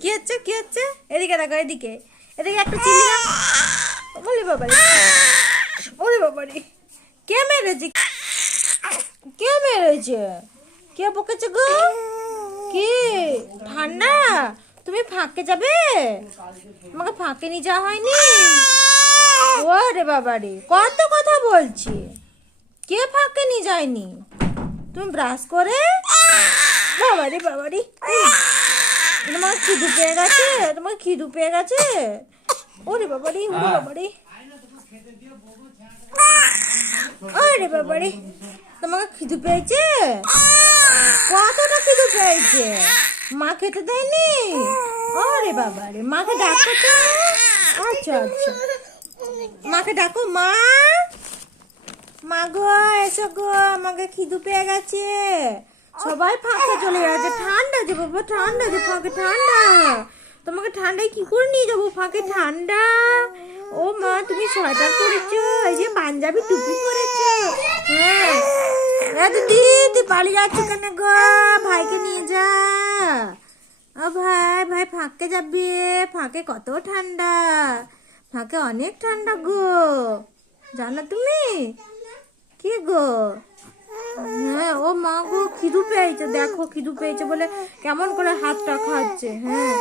কি হচ্ছে কি হচ্ছে? এদিকে দেখো, এদিকে এদিকে একটা চিল্লি। বলি বাবারি, ওরে বাবারি, কে মেরেছে? কে মেরেছে? কে বকেছে গো? কি ঠান্ডা? তুমি ফাঁকে যাবে? তোমাকে ফাঁকে নিয়ে যাওয়া হয়নি? ওরে বাবারে, কত কথা বলছি। কে ফাঁকে নিয়ে যায়নি? তুমি ব্রাশ করে? বাবারি বাবারি, তোমার খিদু পেয়ে গেছে? তোমার খিদু পেয়ে গেছে? ওরে বাবারি, ওরে বাবারি, ওরে বাবারি, তোমাকে খিদু পেয়েছে? কতটা খিদু পেয়েছে? মা খেতে দেয়নি? ওরে বাবারে, মাকে ডাকো তো। আচ্ছা আচ্ছা, মাকে ডাকো। মা, মা গো এসো গো, আমাকে খিদু পেয়ে গেছে। সবাই ফাঁকে চলে যাচ্ছে। ঠান্ডা যে বাবা, ঠান্ডা যে, ফাঁকে ঠান্ডা। তোমাকে ঠান্ডায় কি করে নিয়ে যাবো? ফাঁকে ঠান্ডা। ও মা, তুমি সোয়েটার পরেছো, এই যে পাঞ্জাবি টুপি পরেছো। হ্যাঁ দিদি, তুই পালিয়ে যাচ্ছ কেন গো? ভাইকে নিয়ে যা। ও ভাই, ভাই ফাঁকে যাবে। ফাঁকে কত ঠান্ডা, ফাঁকে অনেক ঠান্ডা গো, জানো তুমি? কি গো? হ্যাঁ, ও মা গো, খিদু পেয়েছে, দেখো খিদু পেয়েছে বলে কেমন করে হাতটা খাচ্ছে। হ্যাঁ,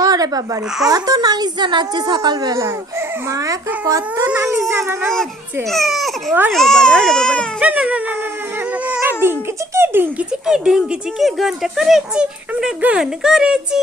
ওরে বাবারে, কত নালিশ জানাচ্ছে সকালবেলায়। মায়াকে কত নালিশ জানানো হচ্ছে। ওরে বাবারে, ওরে বাবারে, ডিঙ্কি চিকি, ডিঙ্কি চিকি, ডিঙ্কি চিকি, গানটা করেছি আমরা, গান করেছি।